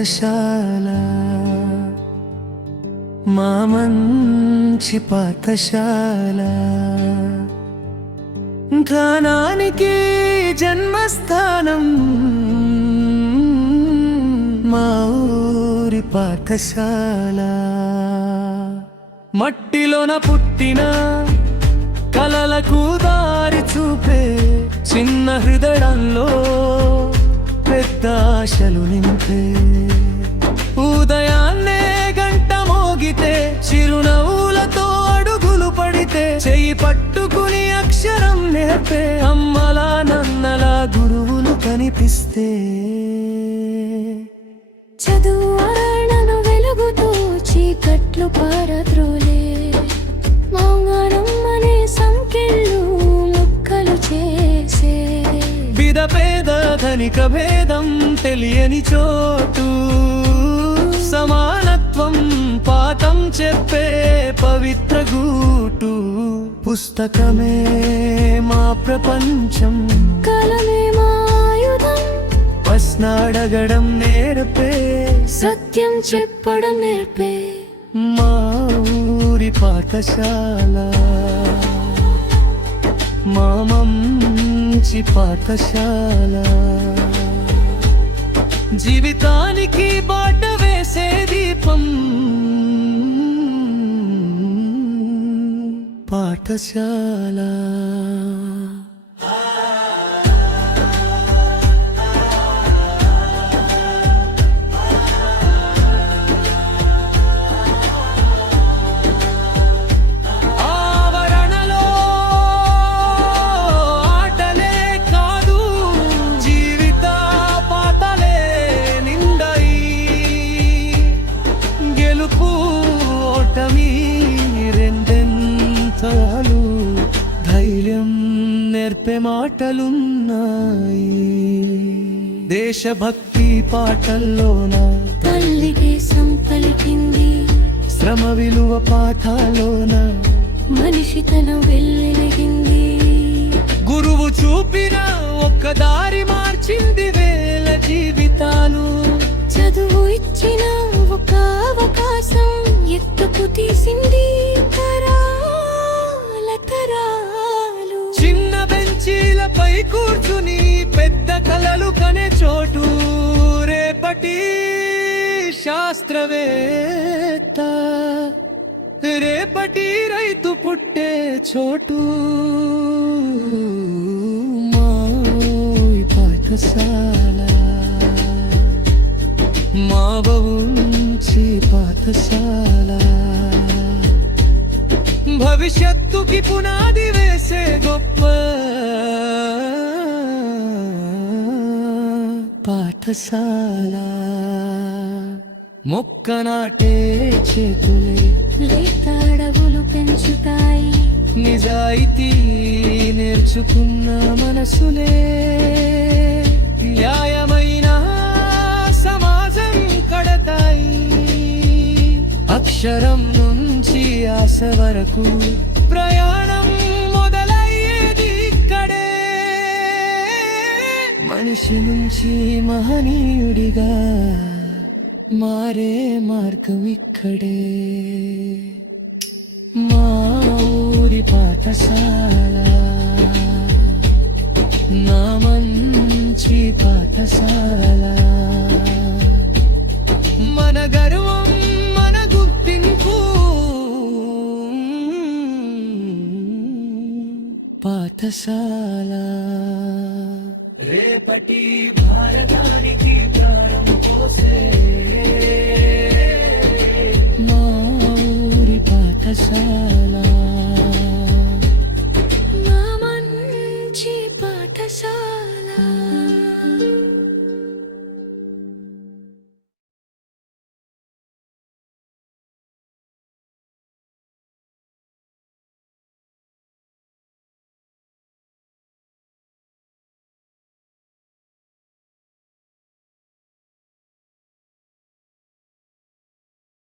పాఠశాల మా మంచి పాఠశాల జ్ఞానానికి జన్మస్థానం మా ఊరి పాఠశాల మట్టిలోన పుట్టిన కలలకు దారి చూపే చిన్న హృదయంలో పెద్ద ఆశలు నింపే ఉదయాన్నే గంట మోగితే చిరునవ్వులతో అడుగులు పడితే చెయ్యి పట్టుకుని అక్షరం నేర్పే అమ్మలా నన్నలా గురువులు కనిపిస్తే చదువు ఆరణను వెలుగుతూ చీకట్లు పారద్రోలే మౌనం అనే సంకెళ్ళు ముక్కలు చేసే బిద పేద ధనిక భేదం తెలియని చోటు సమానత్వం పాఠం చెప్పే పవిత్ర గూటు పుస్తకమే మా ప్రపంచం కలమే మా ఆయుధం ప్రశ్నడగడం నేర్పే సత్యం చెప్పడం నేర్పే మా ఊరి పాఠశాల మా మంచి పాఠశాల జీవితానికి బాట వేసే దీపం పాఠశాల ధైర్యం నేర్పే మాటలున్నాయి దేశభక్తి పాటల్లోన తల్లి దేశం పలికింది శ్రమ విలువ పాఠాలోన మనిషి తన వెళ్ళినగింది గురువు చూపిన ఒక్క దారి మార్చింది వేల జీవితాలు చదువు ఇచ్చిన ఒక అవకాశం ఎత్తుకు తీసింది తరాలు చిన్న బెంచీలపై కూర్చుని పెద్ద కలలు కనే చోటు రేపటి శాస్త్రవేత్త రేపటి రైతు పుట్టే చోటు మా పాఠశాల మా మంచి పాఠశాల భవిష్యత్తుకి పునాది వేసే గొప్ప పాఠశాల మొక్క నాటే చేతులే లేతాడవులు పెంచుతాయి నిజాయితీ నేర్చుకున్న మనసులే న్యాయమైన సమాజం కడతాయి అక్షరం నుంచి ఆశ వరకు ప్రయాణం మొదలయ్యేది ఇక్కడే మనిషి నుంచి మహనీయుడిగా మారే మార్గం ఇక్కడే మా ఊరి పాఠశాల నా మంచి పాఠశాల మన గర్వం మన గుర్తింపు పాఠశాల రేపటి భారతానికి ప్రాణం పోసే